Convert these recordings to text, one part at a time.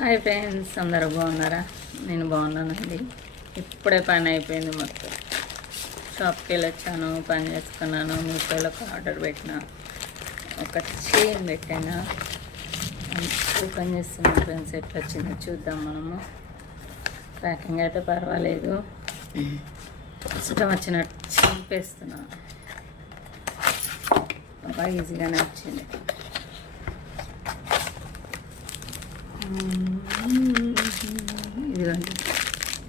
Hi friends, అందరూ బాగున్నారా? నేను బాగున్నానండి. ఇప్పుడే పని అయిపోయింది. మొత్తం షాప్కి వెళ్ళొచ్చాను, పని చేసుకున్నాను. మీషోలోకి ఆర్డర్ పెట్టిన ఒక చైన్ పెట్టాను. ఓపెన్ చేస్తున్నాను ఫ్రెండ్స్. ఎట్లా వచ్చిందో చూద్దాం మనము. ప్యాకింగ్ అయితే పర్వాలేదు, ఇష్టం వచ్చినట్టు చింపేస్తున్నా. బాగా ఈజీగానే వచ్చింది. ఇదిగోండి,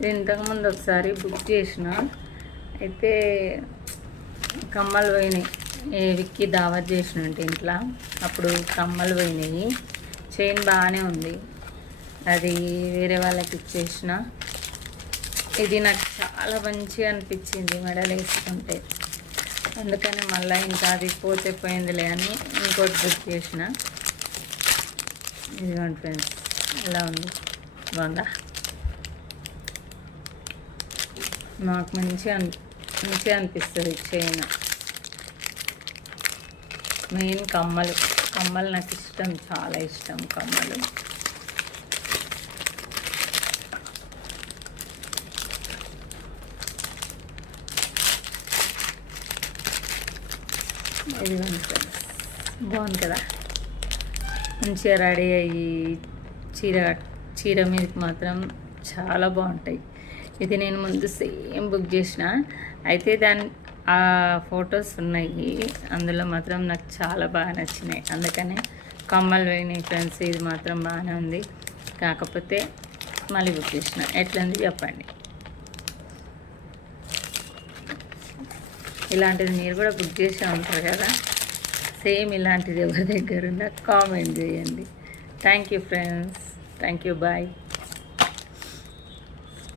ఇంతకుముందు ఒకసారి బుక్ చేసిన, అయితే కమ్మలు పోయినాయి. విక్కి దావత్ చేసినట్టు ఇంట్లో, అప్పుడు కమ్మలు పోయినాయి. చైన్ బాగానే ఉంది, అది వేరే వాళ్ళకి ఇచ్చేసిన. ఇది నాకు చాలా మంచిగా అనిపించింది మెడలు వేసుకుంటే, అందుకని మళ్ళీ ఇంకా అది పోతే పోయిందిలే అని ఇంకోటి బుక్ చేసిన. ఇదిగోండి ఫ్రెండ్స్, ఎలా ఉంది, బాగుందా? నాకు మంచిగా అనిపిస్తుంది చైన్. మెయిన్ కమ్మలు నాకు ఇష్టం, చాలా ఇష్టం కమ్మలు. ఇదిగోండి ఫ్రెండ్స్, బాగుంది కదా? మంచిగా రెడీ అయ్యి చీర మీదకి మాత్రం చాలా బాగుంటాయి. ఇది నేను ముందు సేమ్ బుక్ చేసిన, అయితే ఆ ఫొటోస్ ఉన్నాయి, అందులో మాత్రం నాకు చాలా బాగా నచ్చినాయి. అందుకనే కమ్మలు పోయినాయి ఫ్రెండ్స్. ఇది మాత్రం బాగానే ఉంది, కాకపోతే మళ్ళీ బుక్ చేసిన. ఎట్లుంది చెప్పండి. ఇలాంటిది మీరు కూడా బుక్ చేసే ఉంటారు కదా, సేమ్ ఇలాంటిది ఎవరి దగ్గర ఉందా కామెంట్ చేయండి. Thank you friends, thank you, bye.